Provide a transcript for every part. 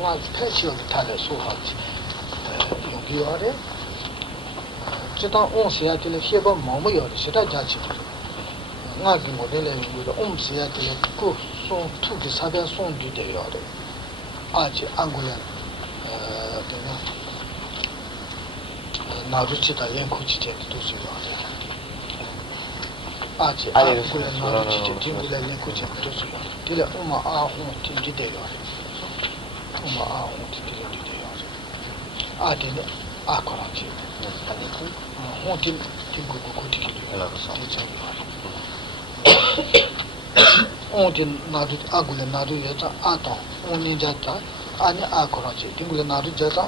nga special tale so haji yogi yore chita on sia tele heba momo yore sita jachi nga gi modele yore on sia tele ko son tu de saben son du de yore aji angula naruchi da yen kuchi te to so yore aji angula naruchi te tingula yen kuchi to so yore tele uma a hon ti de yore uma a hon ti de yore aji ne a korachi honti tingo kuti kiri honti nadu agule nadu yata ata oni jata ani akorachi tingo nadu jata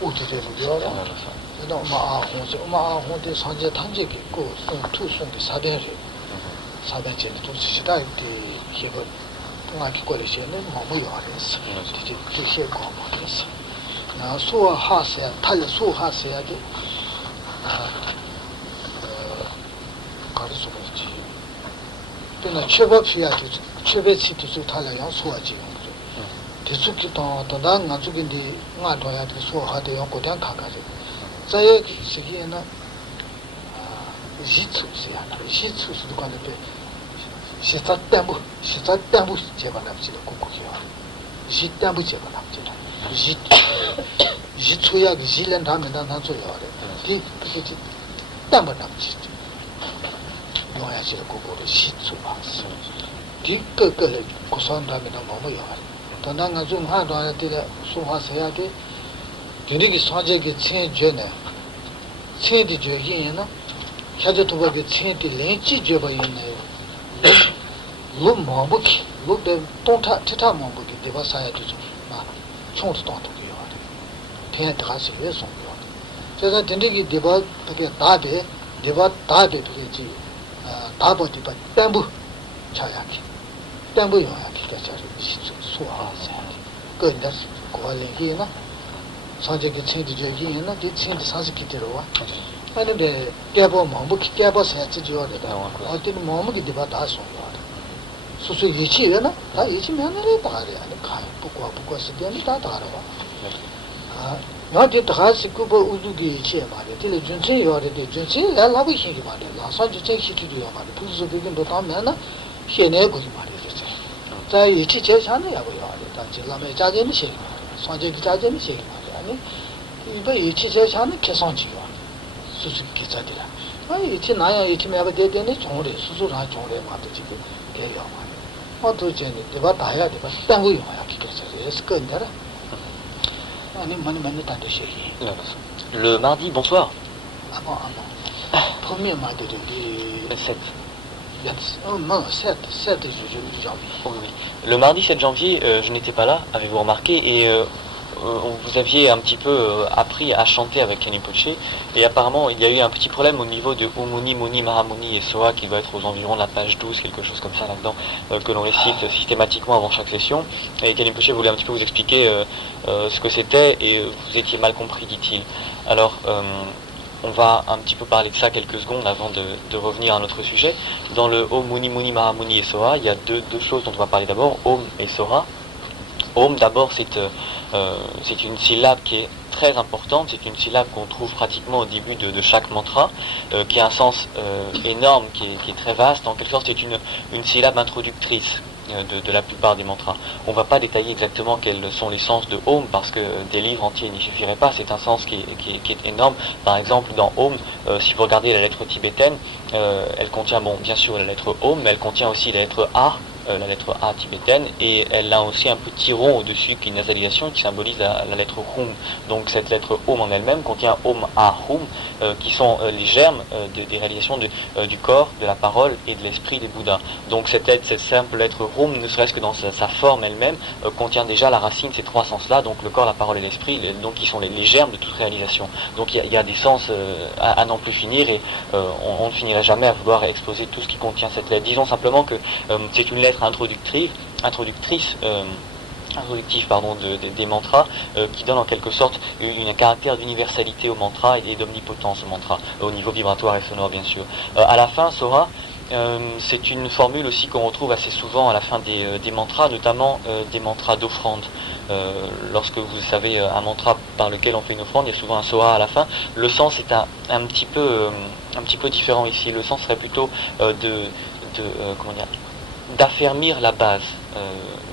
utite yora eda ma honti sanje tanje ki ko son tu son de sadere sabache to shida de hebo nga ki kole shene ma mo yores ti ti she ko mo des na so ha se tal so ha se ya de 가르쳐야지. 근데 최고피야지. 최배치도 탈라야 소화지. 대수기도 더난 나중인데 나도야 돼 소화하대 연구된 가가지. 자의 시기에는 시츠야. 시츠도 관계 시차 때문에 제반합지도 고고요. 시 때문에 제반합지도. 시초야 기질은 다음에 난 줘야 돼. 그 담아담지 노야지 고고를 시초봐 디꺼꺼를 고선담에다 뭐뭐요 더나가 좀 하도야 돼 소화해야 돼 되게 사제게 체제네 체디 저기에는 샤제토바게 체디 렌치 줘봐요네 로 뭐부키 로데 동타 티타 뭐부키 데바사야 되죠 마 총도 동도요 돼 들어가서 왜 송요 제가 된대기 데바 그게 다데 데바 다데 그게지 다버 데바 땀부 차야기 땀부 요야기 가자리 소화하세 그인다 고알레기나 산제게 체디제기나 디 체디 산스기 데로와 아니데 깨보 뭐부키 깨보 세치지요데 어디는 뭐무기 데바 다 송요 수수 이치에나 다 이치면은 다래 아니 가 부과 시대는 다 다르와 나한테 다시 그거 우두기 이치에 말이야. 딜 준치 요래데 준치 라라고 희기 말이야. 라산지 제시키디요 말이야. 부수 비긴도 담면은 희내 거기 말이야. 자 이치 제산은 야고요. 다 질라메 자제는 시 산지 자제는 시 말이야. 아니 이거 이치 제산은 계산지요. 수수 기자들아. 아 이치 나야 이치 매가 되더니 종래 수수라 종래 말도 지금 돼요 말이야. 어도제니 내가 다야 돼봐. 땅고 요야 기계서. 에스건데라. Le mardi, bonsoir. Premier mardi Le 7. Non, 7 janvier. Oui. Le mardi 7 janvier, je n'étais pas là, avez-vous remarqué, et vous aviez un petit peu appris à chanter avec Kenny-Poché, et apparemment il y a eu un petit problème au niveau de Umuni, Muni, Mahamuni et Soa, qui doit être aux environs de la page 12, quelque chose comme ça là-dedans, que l'on récite systématiquement avant chaque session. Et Kenny-Poché voulait un petit peu vous expliquer ce que c'était, et vous étiez mal compris, dit-il. Alors, on va un petit peu parler de ça quelques secondes avant de revenir à notre sujet. Dans le Om, Muni, Muni, Mahamuni et Soa, il y a deux choses dont on va parler d'abord, Om et Sora. Om, d'abord, c'est une syllabe qui est très importante, c'est une syllabe qu'on trouve pratiquement au début de chaque mantra, qui a un sens énorme, qui est très vaste. En quelque sorte, c'est une syllabe introductrice de la plupart des mantras. On ne va pas détailler exactement quels sont les sens de Om, parce que des livres entiers n'y suffiraient pas, c'est un sens qui est énorme. Par exemple, dans Om, si vous regardez la lettre tibétaine, elle contient, bon, bien sûr, la lettre Om, mais elle contient aussi la lettre A, la lettre A tibétaine, et elle a aussi un petit rond au-dessus qui est une nasalisation qui symbolise la lettre Hum. Donc cette lettre Om en elle-même contient Om, A, Hum, qui sont les germes des réalisations du corps, de la parole et de l'esprit des Bouddhas. Donc cette simple lettre Hum, ne serait-ce que dans sa forme elle-même, contient déjà la racine de ces trois sens-là, donc le corps, la parole et l'esprit, donc qui sont les germes de toute réalisation. Donc il y a des sens à n'en plus finir, et on ne finirait jamais à vouloir exposer tout ce qui contient cette lettre. Disons simplement que c'est une lettre introductrice des mantras, qui donne en quelque sorte un caractère d'universalité au mantra et d'omnipotence au mantra, au niveau vibratoire et sonore bien sûr. À la fin, Sora, C'est une formule aussi qu'on retrouve assez souvent à la fin des mantras, notamment des mantras d'offrande. Lorsque vous savez un mantra par lequel on fait une offrande, il y a souvent un soha à la fin. Le sens est un petit peu différent ici. Le sens serait plutôt comment dire, d'affermir la base,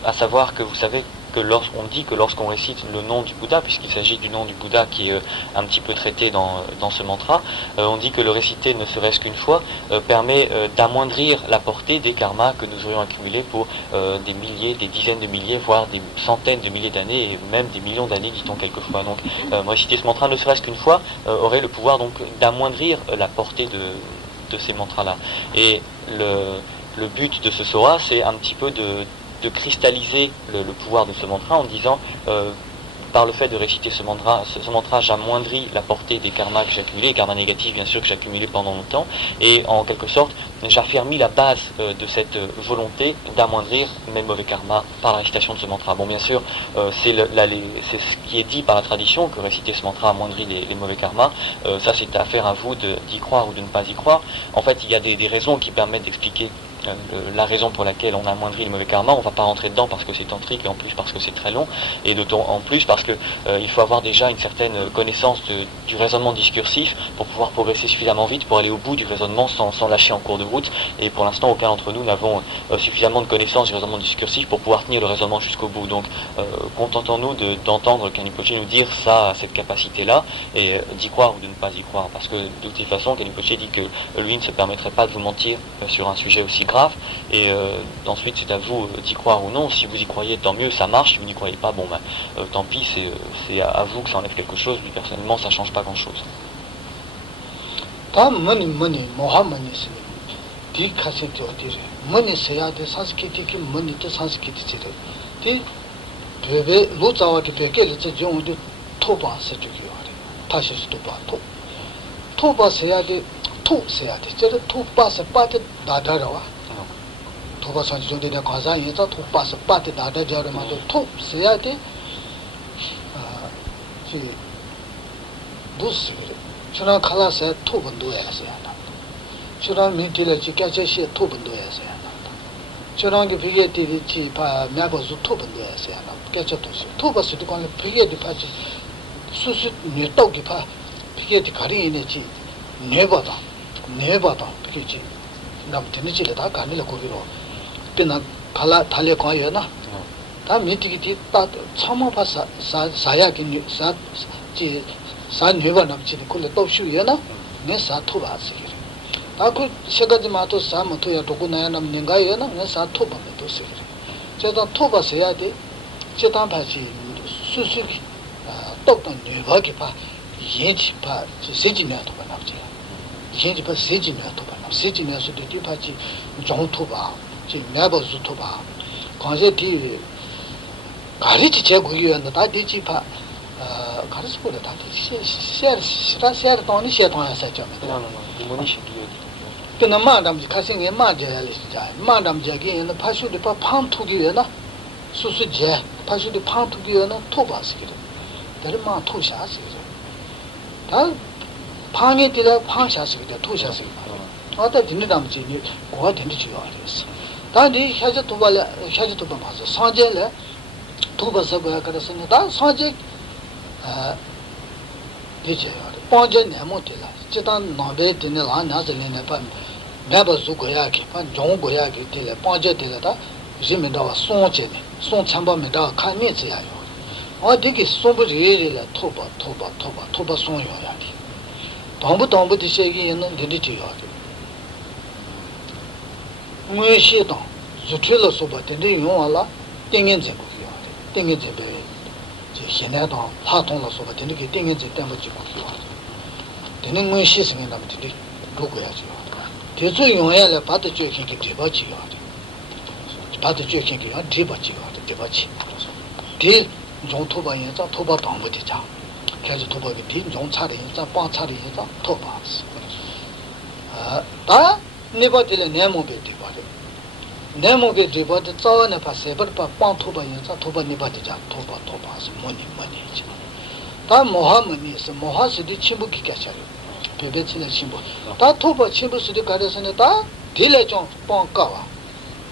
à savoir que vous savez que on dit que lorsqu'on récite le nom du Bouddha, puisqu'il s'agit du nom du Bouddha qui est un petit peu traité dans ce mantra, on dit que le réciter ne serait-ce qu'une fois permet d'amoindrir la portée des karmas que nous aurions accumulés pour des milliers, des dizaines de milliers, voire des centaines de milliers d'années, et même des millions d'années, dit-on quelquefois. Donc réciter ce mantra ne serait-ce qu'une fois aurait le pouvoir donc d'amoindrir la portée de ces mantras-là. Et le but de ce Sora, c'est un petit peu de cristalliser le pouvoir de ce mantra en disant par le fait de réciter ce mantra, j'amoindris la portée des karmas que j'ai accumulés, les karmas négatifs bien sûr que j'ai accumulés pendant longtemps, et en quelque sorte j'affermis la base de cette volonté d'amoindrir mes mauvais karmas par la récitation de ce mantra. Bon, bien sûr, c'est ce qui est dit par la tradition, que réciter ce mantra amoindrit les mauvais karmas. Ça, c'est affaire à vous d'y croire ou de ne pas y croire. En fait, il y a des raisons qui permettent d'expliquer la raison pour laquelle on amoindrit les mauvais karmas. On ne va pas rentrer dedans parce que c'est tantrique et en plus parce que c'est très long, et d'autant en plus parce que il faut avoir déjà une certaine connaissance du raisonnement discursif pour pouvoir progresser suffisamment vite pour aller au bout du raisonnement sans lâcher en cours de route. Et pour l'instant, aucun d'entre nous n'avons suffisamment de connaissance du raisonnement discursif pour pouvoir tenir le raisonnement jusqu'au bout. Donc contentons-nous d'entendre Kanipoche nous dire ça à cette capacité-là, et d'y croire ou de ne pas y croire, parce que de toute façon Kanipoche dit que lui ne se permettrait pas de vous mentir sur un sujet aussi grave, et ensuite c'est à vous d'y croire ou non. Si vous y croyez, tant mieux, ça marche. Si vous n'y croyez pas, bon tant pis, c'est à vous que ça enlève quelque chose. Lui personnellement, ça change pas grand chose. 토바 선지존데 가자 인자 토바스 빠테 다다 자르마도 토 세야데 지 부스 저랑 칼라세 토본도야세야 저랑 민til에 지까지시 토본도야세야 저랑게 비게티리 지파 나고스 토본도야세야 깨쳐도시 토바스도 관le 비게티 파지 수수 녀떡이 파 비게티 가리네지 네바다 비게지 남테니지를 다 가니라 고비로 pina kala thale kwa yo na ta mitiki ti ta chama pa saya ki sa ji sa nyeba nam chi ko le top shu yo na ne sa thu ba se ri ta ko shega ji ma to sa ma to ya to ko na nam ninga yo na ne sa thu ba me to se ri je da thu ba se ya de je ta pa ji su ki to ta nyeba ki pa yin ji pa se ji na to ba nam ji yin ji pa se ji na to ba nam se ji na su de ti pa ji jong thu ba 지 매버 주토바 관세티 가리지 제국이었는데 다 되지파 가르스보다 다 시라 돈이 시야통해서 좀 이모니 그나 마담지 가생에 마제알리자 마담제게는 파슈디 파 판투기에나 수수제 파슈디 판투기에나 토바스기도 데르마 토샤스기도 다 방에 들어 방샤스기도 토샤스기도 어때 dinidam지 고가 된지 지어야겠어 다니 샤제 도바 맞아 산제래 도바서 뭐야 그랬으니 다 산제 되지 번제 내모들라 지단 나베 되는 나나들네 반 매버 수고야게 반 종고야게 되래 번제 되다 지면다와 송제네 송 참바면다 칸니지야요 어디게 송부지리라 토바 송요야리 동부 디세기는 되지요 왜 시도 주틀로 소바데 용와라 땡겐제 고요 땡겐제 배现在도 파통로 소바데 게 땡겐제 때문에 고요 되는 뭐 시승에 남들이 로고야죠 대조 용야래 받도 줘킹게 대바지요 받도 줘킹게 대바지요 대바지 대 종토바인자 토바 방법이자 그래서 토바게 대 종차리인자 빵차리인자 토바스 다 네바들의 네모베 네모게 디바드 자원에 파세 버파 빵토바 인자 토바 니바디자 토바스 모니지 다 모하므니스 모하스디 침부기 개차요 베베치는 침부 다 토바 침부스디 가려서네 다 딜레종 뻥까와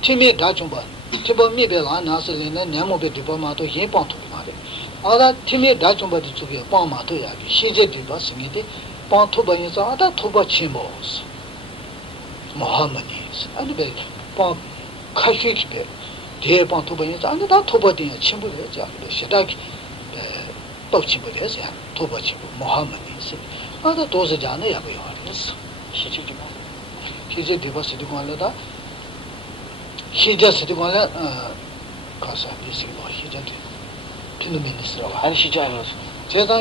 팀이 다중바 팀버 미벨라 나스리나 네모베 디바마도 예뻥토 말이 아다 팀이 다중바디 쪽에 뻥마도 야기 시제 디바 승이데 뻥토바에서 아다 토바 치모스 모하마니스 아니 베뻥 카슈키베 대 뻥토바에서 아다 토바디 친구들 자기 시다기 뻑치버려서 토바치고 모하마니스 아다 도스자네 야고 요리스 시제 디바 시제 디바 시디고알다 시제 시디고알라 가서 비시고 시제디 피노미니스라와 아니 시제하면서 제가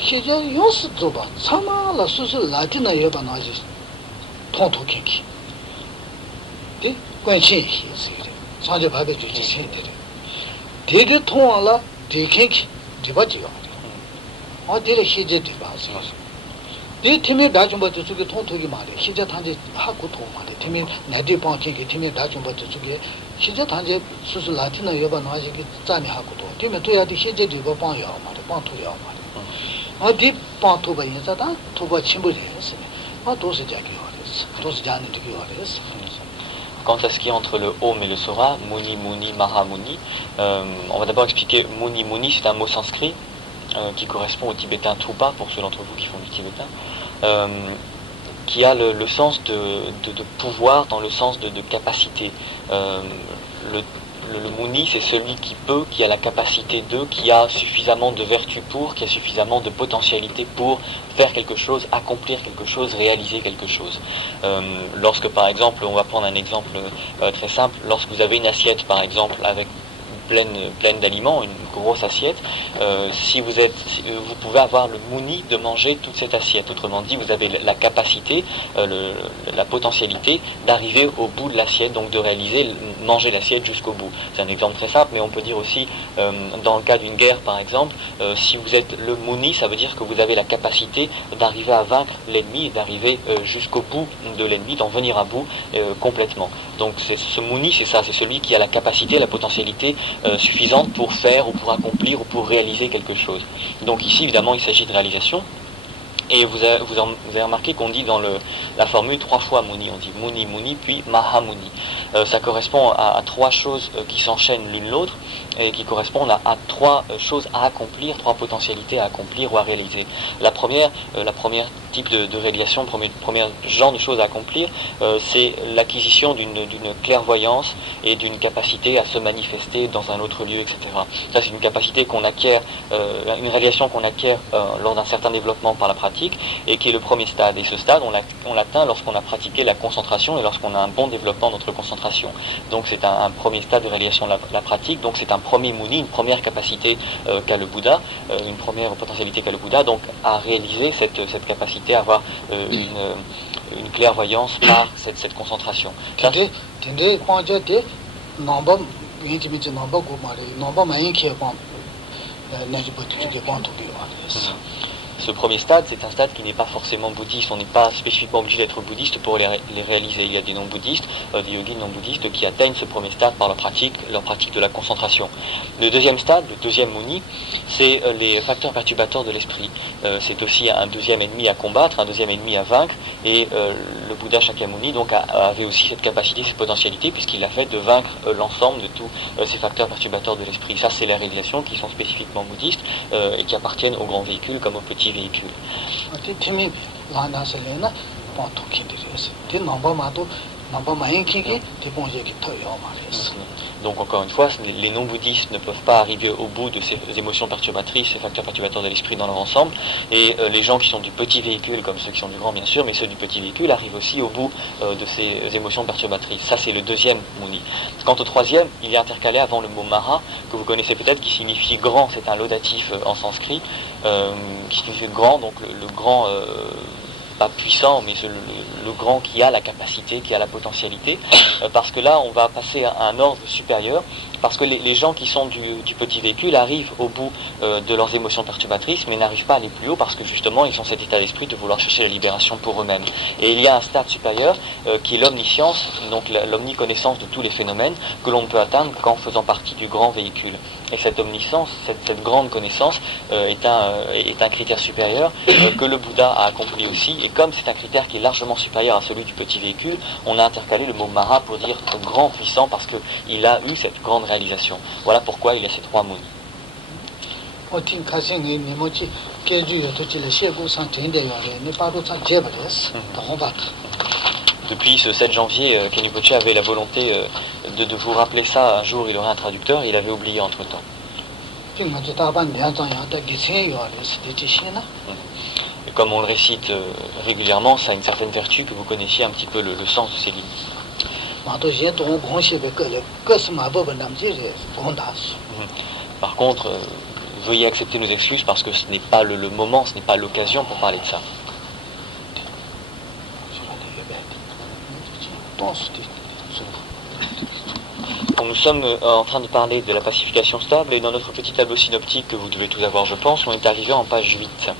시제 요스 들어봐 사마라 수술 라틴어 여바 나지 통토케키 데 관심 희스이래 사제 밥에 주지 신들이 되게 통하라 되케키 디바지요 어디를 시제 디바스 이 팀이 다중버도 쪽에 통통이 말해 시제 단지 하고 통 말해 팀이 나디 방치기 팀이 다중버도 쪽에 시제 단지 수술 라틴어 여바 나지기 짠이 하고도 팀이 도야디 시제 디바 방요 말해 방토요 말해 어디 방토바 인자다 토바 침부리 했으니 도시 자기요 그랬어 도시 자는 되기요 그랬어. Quant à ce qui est entre le Om et le Sora, Muni Muni Mahamuni, on va d'abord expliquer Muni Muni, c'est un mot sanskrit qui correspond au tibétain Tupa, pour ceux d'entre vous qui font du tibétain, qui a le sens de pouvoir dans le sens de capacité. Le Muni, c'est celui qui peut, qui a la capacité de, qui a suffisamment de vertu pour, qui a suffisamment de potentialité pour faire quelque chose, accomplir quelque chose, réaliser quelque chose. Lorsque par exemple, on va prendre un exemple très simple, lorsque vous avez une assiette par exemple avec pleine d'aliments, une grosse assiette, si vous pouvez avoir le mouni de manger toute cette assiette. Autrement dit, vous avez la capacité, la potentialité d'arriver au bout de l'assiette, donc de manger l'assiette jusqu'au bout. C'est un exemple très simple, mais on peut dire aussi, dans le cas d'une guerre par exemple, si vous êtes le mouni, ça veut dire que vous avez la capacité d'arriver à vaincre l'ennemi, d'arriver jusqu'au bout de l'ennemi, d'en venir à bout complètement. Donc ce mouni, c'est ça, c'est celui qui a la capacité, la potentialité suffisante pour faire ou pour accomplir ou pour réaliser quelque chose. Donc ici évidemment il s'agit de réalisation. Et vous avez remarqué qu'on dit dans la formule 3 fois Muni, on dit Muni Muni puis Mahamuni. Ça correspond à 3 choses qui s'enchaînent l'une l'autre et qui correspondent à 3 choses à accomplir, 3 potentialités à accomplir ou à réaliser. La première type de réalisation, le premier genre de choses à accomplir, c'est l'acquisition d'une clairvoyance et d'une capacité à se manifester dans un autre lieu, etc. Ça c'est une capacité qu'on acquiert, une réalisation qu'on acquiert lors d'un certain développement par la pratique et qui est le premier stade. Et ce stade, on l'atteint lorsqu'on a pratiqué la concentration et lorsqu'on a un bon développement de notre concentration. Donc c'est un premier stade de réalisation de la pratique, donc c'est un premier mouni, une première capacité qu'a le Bouddha, une première potentialité qu'a le Bouddha, donc à réaliser cette capacité à avoir une clairvoyance par cette concentration. Ce premier stade, c'est un stade qui n'est pas forcément bouddhiste. On n'est pas spécifiquement obligé d'être bouddhiste pour les réaliser. Il y a des non-bouddhistes, des yogis non-bouddhistes qui atteignent ce premier stade par leur pratique de la concentration. Le deuxième stade, le deuxième muni, c'est les facteurs perturbateurs de l'esprit. C'est aussi un deuxième ennemi à combattre, un deuxième ennemi à vaincre. Et le Bouddha Shakyamuni donc, avait aussi cette capacité, cette potentialité, puisqu'il a fait de vaincre l'ensemble de tous ces facteurs perturbateurs de l'esprit. Ça, c'est les réalisations qui sont spécifiquement bouddhistes et qui appartiennent aux grands véhicules comme aux petits véhicules. Donc encore une fois, les non-bouddhistes ne peuvent pas arriver au bout de ces émotions perturbatrices, ces facteurs perturbateurs de l'esprit dans leur ensemble, et les gens qui sont du petit véhicule, comme ceux qui sont du grand bien sûr, mais ceux du petit véhicule arrivent aussi au bout de ces émotions perturbatrices. Ça c'est le deuxième muni. Quant au troisième, il est intercalé avant le mot Mara, que vous connaissez peut-être, qui signifie grand, c'est un laudatif en sanskrit, qui signifie grand, donc le grand... pas puissant, mais le grand qui a la capacité, qui a la potentialité, parce que là, on va passer à un ordre supérieur, parce que les gens qui sont du petit véhicule arrivent au bout de leurs émotions perturbatrices, mais n'arrivent pas à aller plus haut parce que justement ils ont cet état d'esprit de vouloir chercher la libération pour eux-mêmes. Et il y a un stade supérieur qui est l'omniscience, donc l'omniconnaissance de tous les phénomènes que l'on ne peut atteindre qu'en faisant partie du grand véhicule. Et cette omniscience, cette grande connaissance est un critère supérieur que le Bouddha a accompli aussi. Et comme c'est un critère qui est largement supérieur à celui du petit véhicule, on a intercalé le mot Mara pour dire grand, puissant, parce qu'il a eu cette grande réalisation. Voilà pourquoi il y a ces trois munis. Depuis ce 7 janvier, Kenipoche avait la volonté de vous rappeler ça. Un jour, il aurait un traducteur, il avait oublié entre-temps. Et comme on le récite régulièrement, ça a une certaine vertu que vous connaissiez un petit peu le sens de ces lignes. Par contre, veuillez accepter nos excuses parce que ce n'est pas le moment, ce n'est pas l'occasion pour parler de ça. Nous sommes en train de parler de la pacification stable et dans notre petit tableau synoptique que vous devez tous avoir, je pense, on est arrivé en page 8.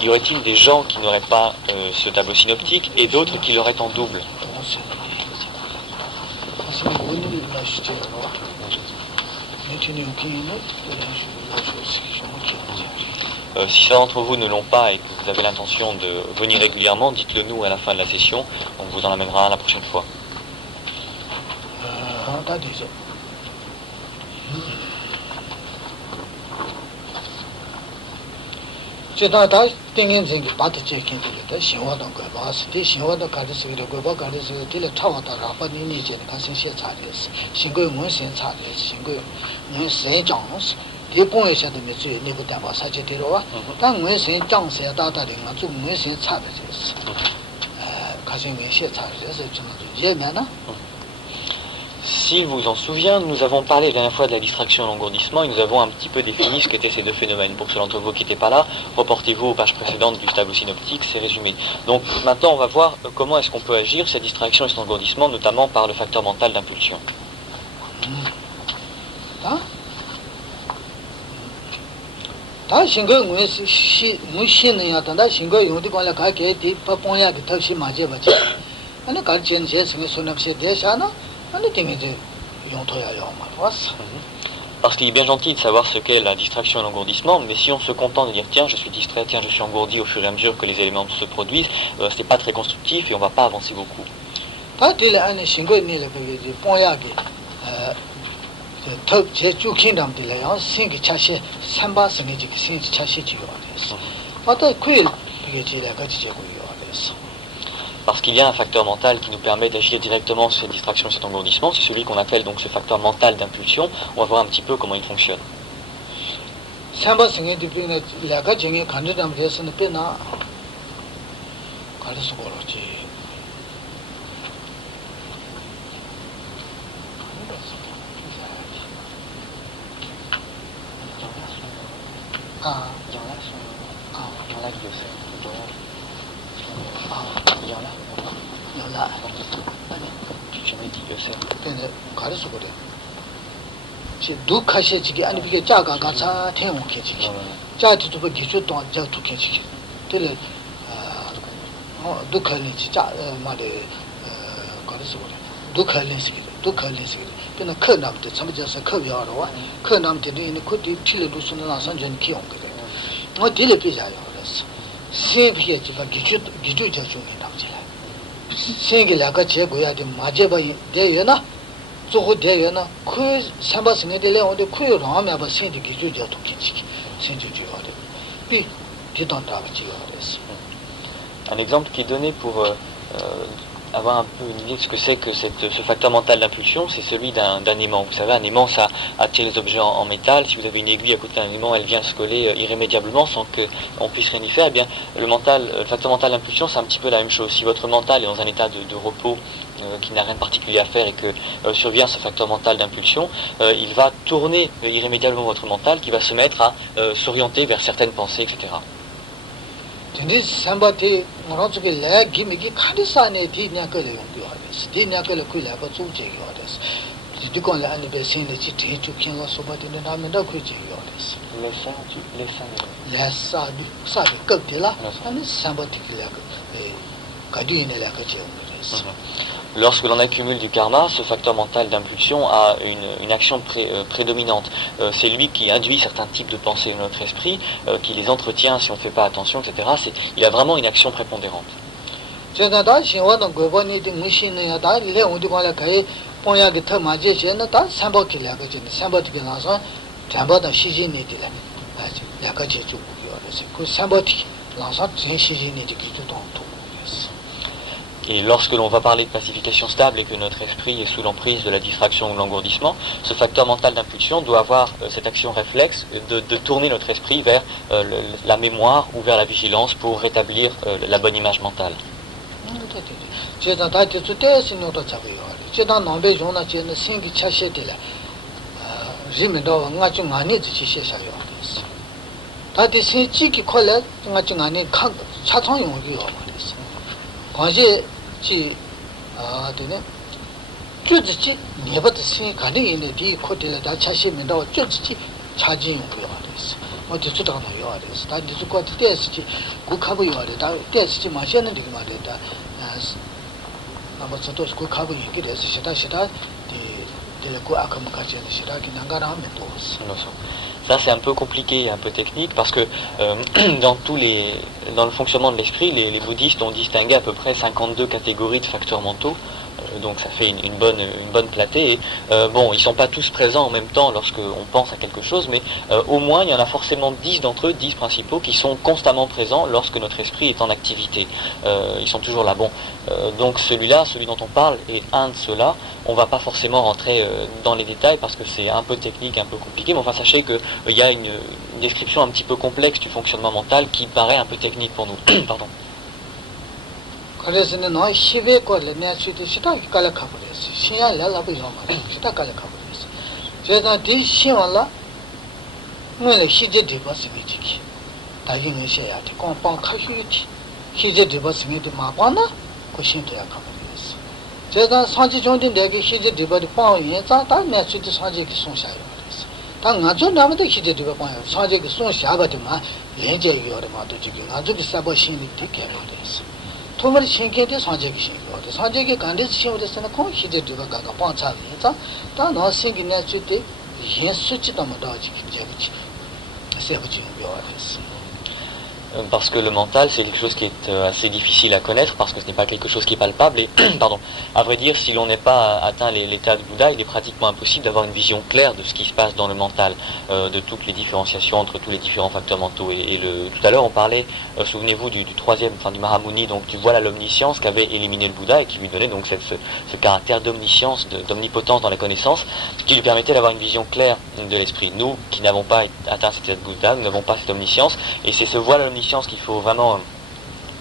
Y aurait-il des gens qui n'auraient pas ce tableau synoptique et d'autres qui l'auraient en double? Si certains d'entre vous ne l'ont pas et que vous avez l'intention de venir régulièrement, dites-le nous à la fin de la session, on vous en amènera la prochaine fois. S'il vous en souvient, nous avons parlé la dernière fois de la distraction et l'engourdissement et nous avons un petit peu défini ce qu'étaient ces deux phénomènes. Pour ceux d'entre vous qui n'étaient pas là, reportez-vous aux pages précédentes du tableau synoptique, c'est résumé. Donc maintenant on va voir comment est-ce qu'on peut agir cette distraction et cet engourdissement, notamment par le facteur mental d'impulsion. Parce qu'il est bien gentil de savoir ce qu'est la distraction et l'engourdissement, mais si on se contente de dire tiens je suis distrait, tiens je suis engourdi au fur et à mesure que les éléments se produisent, c'est pas très constructif et on va pas avancer beaucoup. Parce qu'il y a un facteur mental qui nous permet d'agir directement sur cette distraction et cet engourdissement, c'est celui qu'on appelle donc ce facteur mental d'impulsion. On va voir un petit peu comment il fonctionne. Un exemple qui est donné pour avoir un peu une idée de ce que c'est que ce facteur mental d'impulsion, c'est celui d'un aimant. Vous savez, un aimant, ça attire les objets en métal. Si vous avez une aiguille à côté d'un aimant, elle vient se coller irrémédiablement sans qu'on puisse rien y faire. Eh bien, le facteur mental d'impulsion, c'est un petit peu la même chose. Si votre mental est dans un état de repos, qui n'a rien de particulier à faire et que survient ce facteur mental d'impulsion, il va tourner irrémédiablement votre mental qui va se mettre à s'orienter vers certaines pensées, etc. This somebody Morozuki leg, give me Kadisane, Dinaka, Dinaka, Kula, but Suji orders. Did you go and be seen the city to kill us about in the Namenda Kuji orders? Less Sabi, Gotilla, and somebody Kadu in a lakaji. Lorsque l'on accumule du karma, ce facteur mental d'impulsion a une action prédominante. C'est lui qui induit certains types de pensées dans notre esprit, qui les entretient si on ne fait pas attention, etc. Il a vraiment une action prépondérante. Et lorsque l'on va parler de pacification stable et que notre esprit est sous l'emprise de la distraction ou de l'engourdissement, ce facteur mental d'impulsion doit avoir cette action réflexe de tourner notre esprit vers la mémoire ou vers la vigilance pour rétablir la bonne image mentale. Ji dine zhuzi never the same kind in the hotel that chashi mendo zhuzi charging yours. What is to on yours? That is what the test good cover your test machine and the as number of those good cover you get as Shida, the go akamakachi and Shida Nangara Mendos. Ça c'est un peu compliqué et un peu technique parce que dans le fonctionnement de l'esprit, les bouddhistes ont distingué à peu près 52 catégories de facteurs mentaux. Donc ça fait une bonne platée. Et, bon, ils ne sont pas tous présents en même temps lorsqu'on pense à quelque chose, mais au moins il y en a forcément 10 d'entre eux, 10 principaux, qui sont constamment présents lorsque notre esprit est en activité. Ils sont toujours là. Bon, donc celui dont on parle, est un de ceux-là. On ne va pas forcément rentrer dans les détails parce que c'est un peu technique, un peu compliqué, mais enfin sachez qu'il y a une description un petit peu complexe du fonctionnement mental qui paraît un peu technique pour nous. Pardon. 그래서 너 희베 거를 내 수도 시다 깔아 가버렸어. 신야 라라고 요마. 시다 깔아 가버렸어. 제가 디 신월라 뭐래 희제 디버스미지기. 다행히 해야 돼. 공방 카슈티. 희제 디버스미도 마관나 그 신도야 가버렸어. 제가 산지 정도 내게 희제 디버디 방에 자다 내 수도 산지기 송샤요. 당 아주 남도 희제 디버 방에 산지기 송샤가 되면 연제 요르마도 지금 아주 비싸버 신이 되게 버렸어. 토머리 신경대 산재기 신고 산재기 간데스 신고데스는 코 히데드가 가가 pancha니자 다 너싱기 내주데 예수치도 못하지 기자기지 세부지 요아데스. Parce que le mental, c'est quelque chose qui est assez difficile à connaître, parce que ce n'est pas quelque chose qui est palpable. Et, pardon, à vrai dire, si l'on n'est pas atteint l'état de Bouddha, il est pratiquement impossible d'avoir une vision claire de ce qui se passe dans le mental, de toutes les différenciations entre tous les différents facteurs mentaux. Tout à l'heure, on parlait, souvenez-vous, du troisième, enfin du Mahamuni, donc du voile à l'omniscience qu'avait éliminé le Bouddha et qui lui donnait donc ce caractère d'omniscience, d'omnipotence dans la connaissance, qui lui permettait d'avoir une vision claire de l'esprit. Nous, qui n'avons pas atteint cet état de Bouddha, nous n'avons pas cette omniscience, et c'est ce voile à l'omniscience qu'il faut vraiment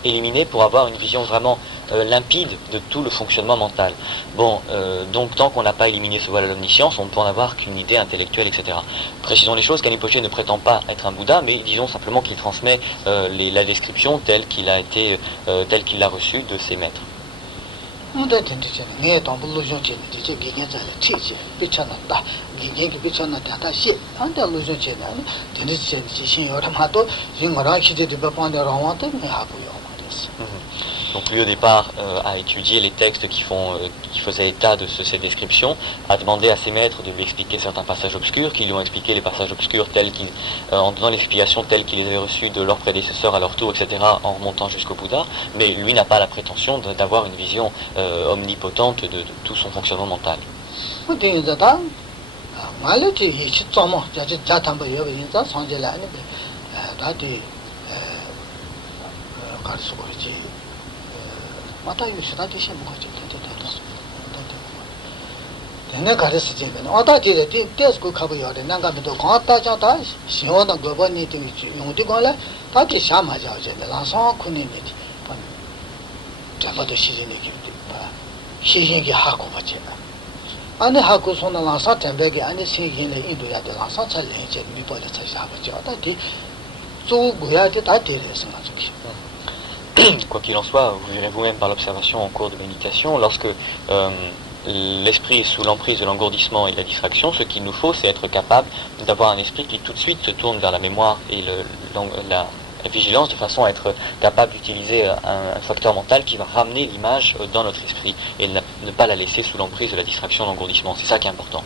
éliminer pour avoir une vision vraiment limpide de tout le fonctionnement mental. Bon, donc tant qu'on n'a pas éliminé ce voile à l'omniscience, on ne peut en avoir qu'une idée intellectuelle, etc. Précisons les choses, Kanipoche ne prétend pas être un Bouddha, mais disons simplement qu'il transmet la description telle qu'il l'a reçue de ses maîtres. Donc lui au départ a étudié les textes qui faisaient état de ces descriptions, a demandé à ses maîtres de lui expliquer certains passages obscurs, qui lui ont expliqué les passages obscurs en donnant l'explication telle qu'ils les avaient reçus de leurs prédécesseurs à leur tour, etc., en remontant jusqu'au Bouddha, mais lui n'a pas la prétention d'avoir une vision omnipotente de tout son fonctionnement mental. 아니 하고 손을 나서 담배게 아니 생긴에 인도야 돼. 나서 잘 내지 미벌에 잘 잡아줘. 다디 조 뭐야 돼. 다 되래서 가지고. quoi qu'il en soit, vous verrez vous-même par l'observation en cours de méditation, lorsque l'esprit est sous l'emprise de l'engourdissement et de la distraction, ce qu'il nous faut, c'est être capable d'avoir un esprit qui tout de suite se tourne vers la mémoire et la vigilance, de façon à être capable d'utiliser un facteur mental qui va ramener l'image dans notre esprit et ne pas la laisser sous l'emprise de la distraction, de l'engourdissement. C'est ça qui est important.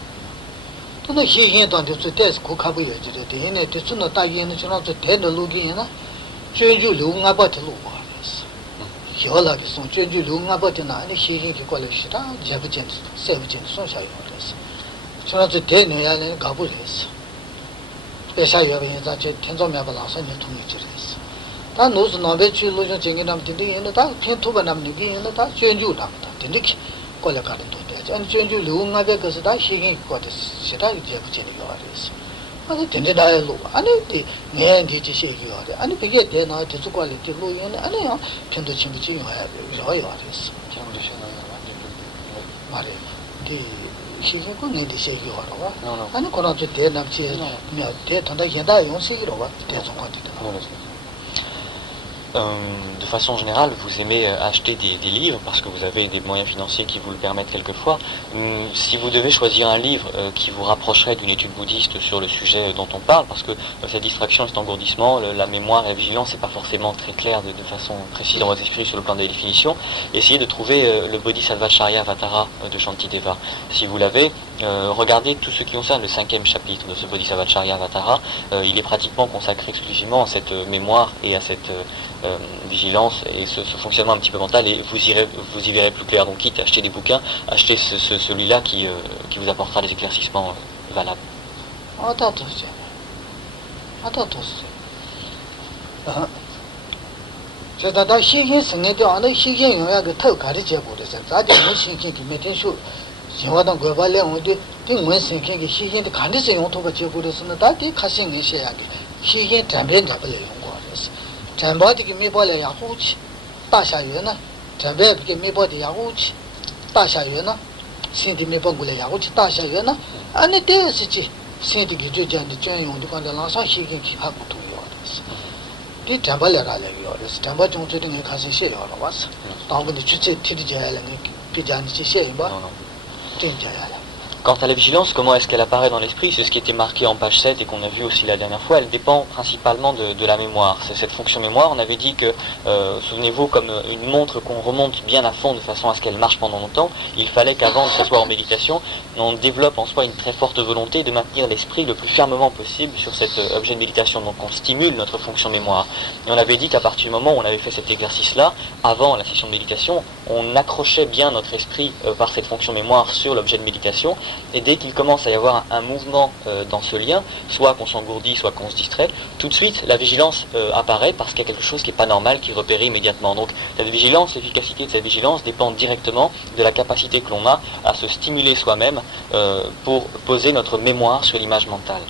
De façon générale, vous aimez acheter des livres parce que vous avez des moyens financiers qui vous le permettent quelquefois. Si vous devez choisir un livre qui vous rapprocherait d'une étude bouddhiste sur le sujet dont on parle, parce que cette distraction, cet engourdissement, la mémoire et la vigilance, c'est pas forcément très clair de façon précise dans votre esprit sur le plan des définitions, essayez de trouver le Bodhisattvacharya Avatara de Shantideva. Si vous l'avez, regardez tout ce qui concerne le 5e chapitre de ce Bodhisattvacharya Avatara. Il est pratiquement consacré exclusivement à cette mémoire et à cette vigilance et ce fonctionnement un petit peu mental, et vous y verrez plus clair. Donc quitte à acheter des bouquins, achetez celui-là qui vous apportera des éclaircissements valables. 잠바디기 메발에 야구치 다샤유나 잠베기 메발에 야구치 다샤유나 신디 메발에 야구치 다샤유나 아니 데스지 신디기 저잔디 전용도 관다 라사 시긴 기하고 도요스 이 잠발에 가려요스 잠바 좀 저등에 가서 셔요라 왔어 다음에 주체 티디자야는 비잔지 셔요 진짜야. Quant à la vigilance, comment est-ce qu'elle apparaît dans l'esprit? C'est ce qui était marqué en page 7 et qu'on a vu aussi la dernière fois. Elle dépend principalement de la mémoire. C'est cette fonction mémoire. On avait dit que, souvenez-vous, comme une montre qu'on remonte bien à fond de façon à ce qu'elle marche pendant longtemps, il fallait qu'avant de s'asseoir en méditation, on développe en soi une très forte volonté de maintenir l'esprit le plus fermement possible sur cet objet de méditation. Donc on stimule notre fonction mémoire. Et on avait dit qu'à partir du moment où on avait fait cet exercice-là, avant la session de méditation, on accrochait bien notre esprit par cette fonction mémoire sur l'objet de méditation. Et dès qu'il commence à y avoir un mouvement dans ce lien, soit qu'on s'engourdit, soit qu'on se distrait, tout de suite la vigilance apparaît parce qu'il y a quelque chose qui n'est pas normal, qui est repéré immédiatement. Donc cette vigilance, l'efficacité de cette vigilance dépend directement de la capacité que l'on a à se stimuler soi-même pour poser notre mémoire sur l'image mentale.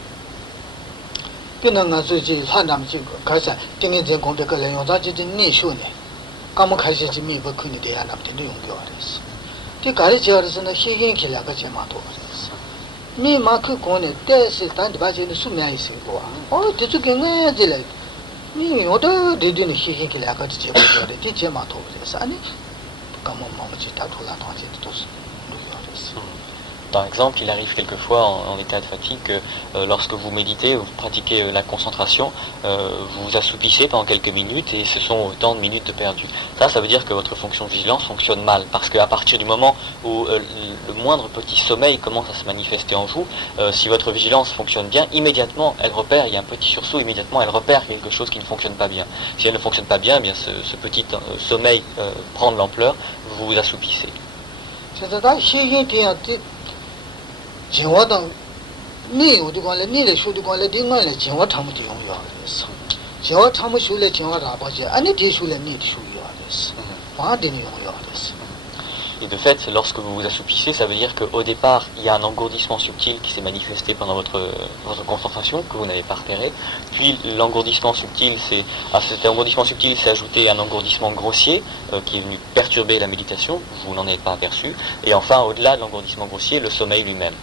Par exemple, il arrive quelquefois en état de fatigue que lorsque vous méditez, vous pratiquez la concentration, vous vous assoupissez pendant quelques minutes et ce sont autant de minutes de perdu. Ça veut dire que votre fonction de vigilance fonctionne mal, parce qu'à partir du moment où le moindre petit sommeil commence à se manifester en vous, si votre vigilance fonctionne bien, immédiatement elle repère, il y a un petit sursaut, immédiatement elle repère quelque chose qui ne fonctionne pas bien. Si elle ne fonctionne pas bien, eh bien ce petit sommeil prend de l'ampleur, vous vous assoupissez. Et de fait, lorsque vous vous assoupissez, ça veut dire qu'au départ, il y a un engourdissement subtil qui s'est manifesté pendant votre concentration, que vous n'avez pas repéré. Puis l'engourdissement subtil, à cet engourdissement subtil s'est ajouté un engourdissement grossier qui est venu perturber la méditation, vous n'en avez pas aperçu. Et enfin, au-delà de l'engourdissement grossier, le sommeil lui-même.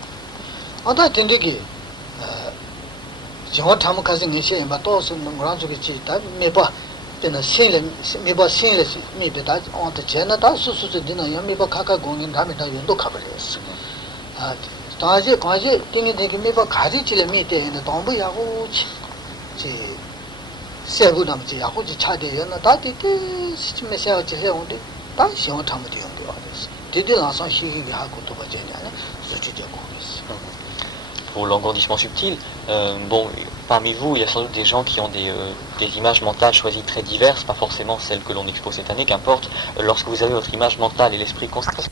때는 신을 미바 신을 미베다 온데 제나다 수수도 되는 미바 카카 공인 담에다 연도 가버렸어. 아 다지 과지 띵이 되게 미바 가지지를 미때는 동부야고 지 세부 남지 야고지 차대 연나 다디디 시침에서 제해온데 다 시험 참도 연도 와서 디디라서 시기가 하고 또 버제냐네 수치되고 있어. Pour l'engourdissement subtil, bon, parmi vous, il y a sans doute des gens qui ont des images mentales choisies très diverses, pas forcément celles que l'on expose cette année, qu'importe. Lorsque vous avez votre image mentale et l'esprit constant,